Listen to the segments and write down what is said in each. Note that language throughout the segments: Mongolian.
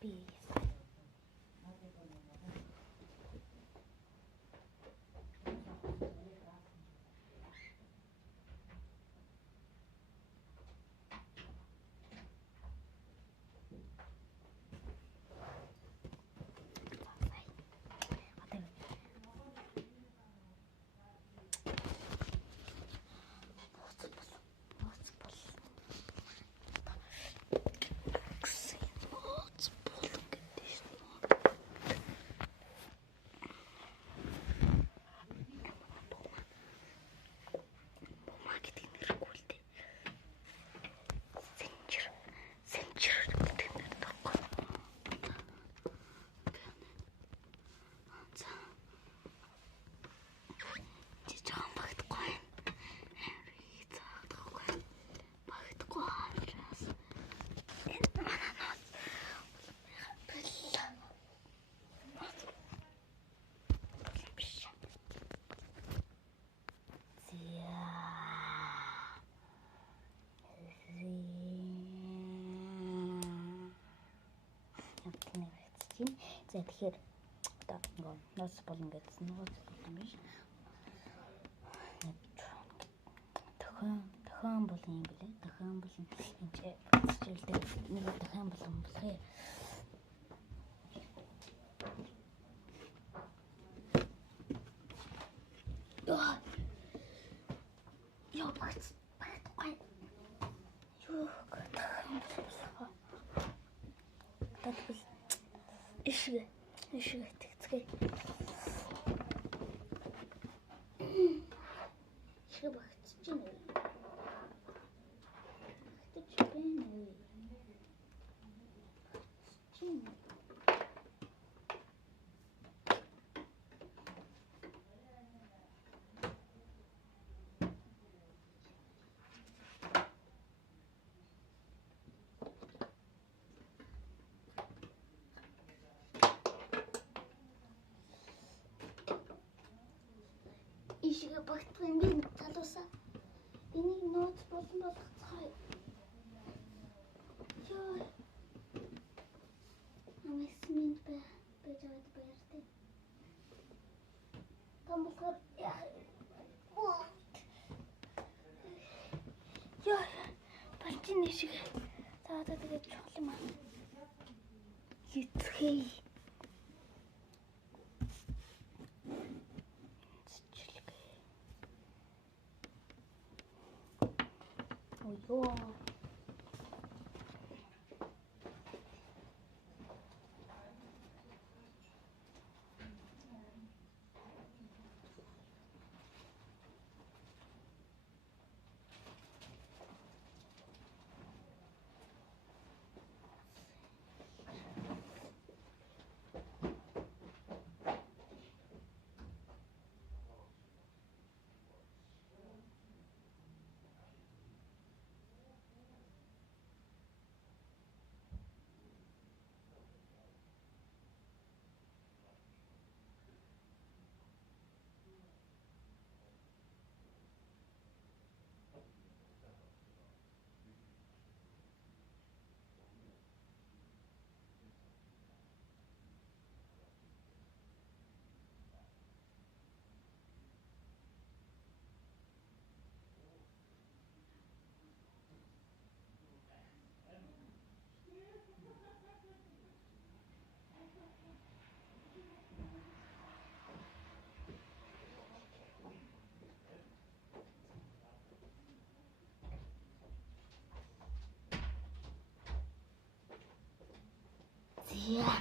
Би за тэгэхээр одоо нөгөө нууц болно гэдсэн нууц болно биш. Тохион бол юм блэ? Тохион бол энэ хичээлдээ нэг тохион болгон болохээ. Яа багц байхгүй. Юу гэдэг ишгэ тэгцгээ. Ишгэ багц чинь үү? Багц чинь үү? Чинь ишгэ багц юм би залуусаа. Энийг нууц болон болгоцгоо. Ёо. Амисмент байж аваад баяртай. Томболгоор ёо. Балчин ишгэ. За одоо тэгээд чухал юм аа. Хитхээ. Ой. Yeah.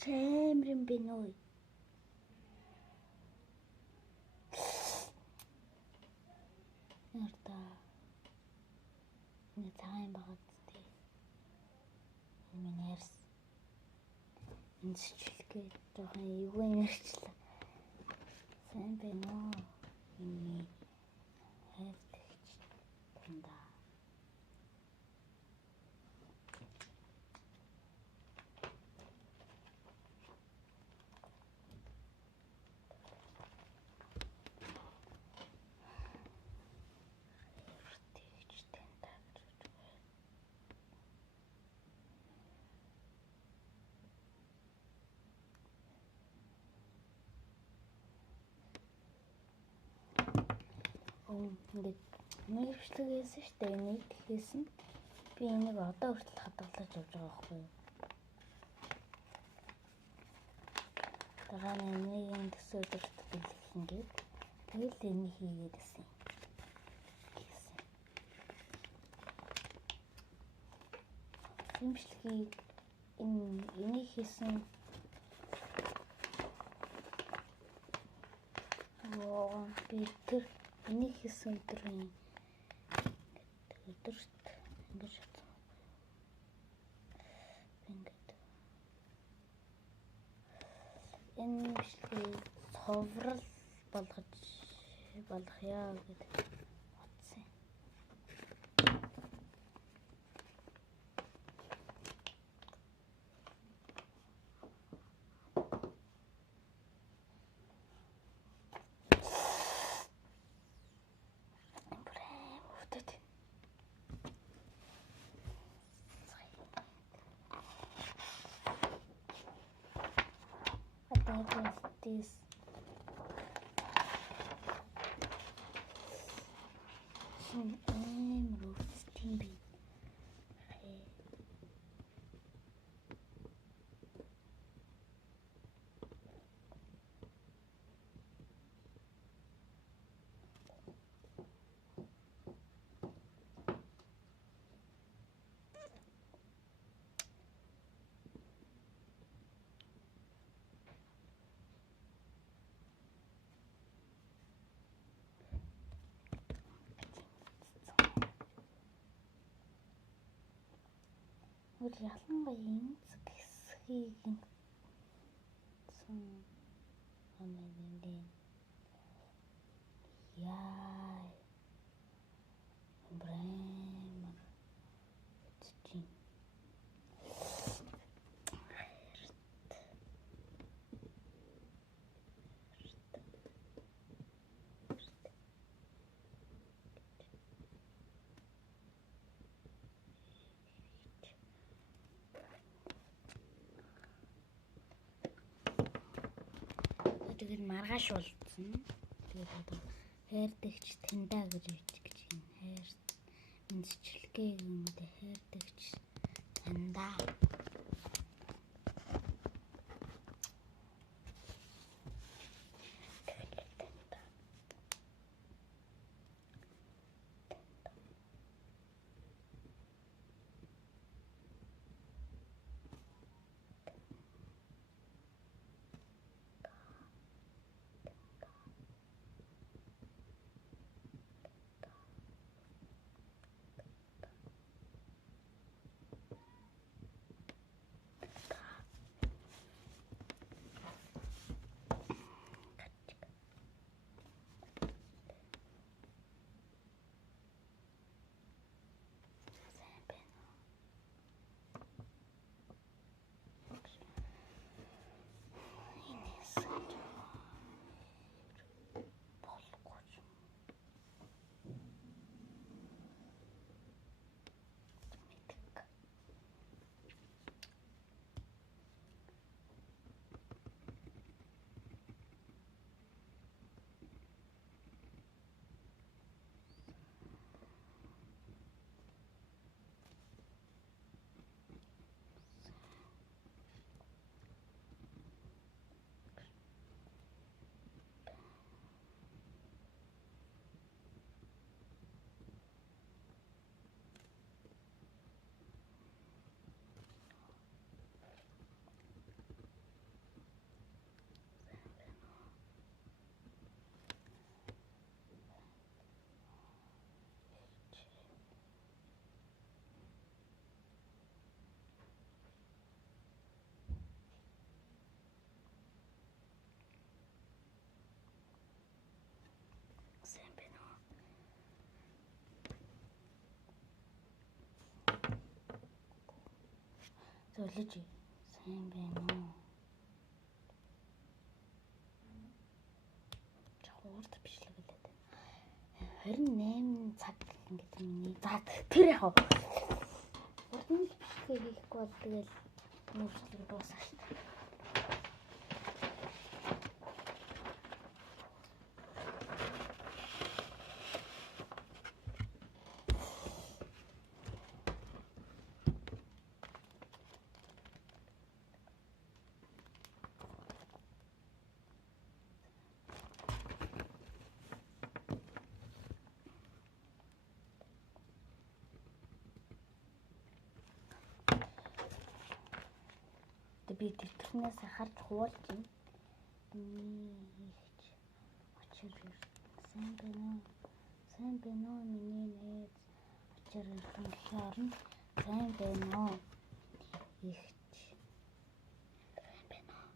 Чэмрэн бинь ой. Нарта. Нэг цагаан байгаа зү. Миний ярс. Энэ чилгээ жоохон эвгүй нэрчлээ. Сайн байна уу? Миний хайртагч танда. Ингээд нэг бичлэг хийсэн шүү дээ. Нэг хийсэн. Би энийг одоо хүртэл хадгалж явж байгаа байхгүй юу? Дараа нь энийг төсөө өдөрт бэлгэх ингээд. Тэгэл энийг хийгээд гэсэн. Бичлэгийг энийг хийсэн. Би тэр энийг хийсэн өдрийн өдөрт ингэж шатсан. Ингээд энэ бичлэгийг цоврал болгох яа гэдэг утсан. This roasting bean. Өөр ялангуяа энэ хэсгийг яа брэм чинь тэгээд маргааш уулзсан. Тэгээд одоо хайртагч тандаа гэж юм. Мэдчилгээ юмд хайртагч тандаа. Солиж сайн байна уу? Урд бичлэг үлээд. 28 цаг ингээд миний. За тэр яах вэ? Урдны бичлэгээ хийхгүй бол тэгэл нүүрслэг дуусах шүү дээ. Би дэвтэрнээс харж хуулж юм. Нийгч очир сайн байна уу? Сайн байна уу миний найз? Очир ирсэн гэхээр нь сайн байна уу? Ихч сайн байна уу?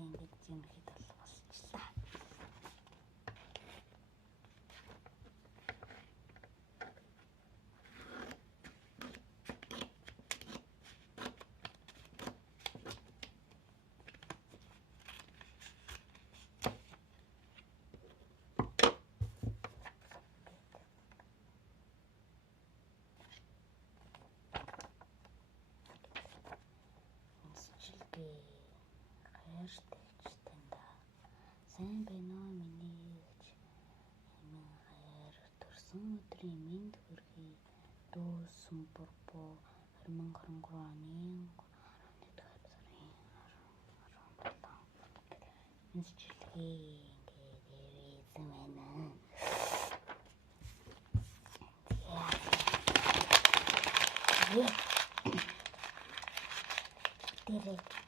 Тэгтээ ингэж юм хэд бол болчихлаа. Хайртай танда сайн байна уу миний эгч минь хайр төрсөн өдрийн мэнд хүргэе. Дүүс Сүмбүрбүү 2023 оны 11 сарын 17 мэндчилгээ ингээд ирсэн байна. Тэрэг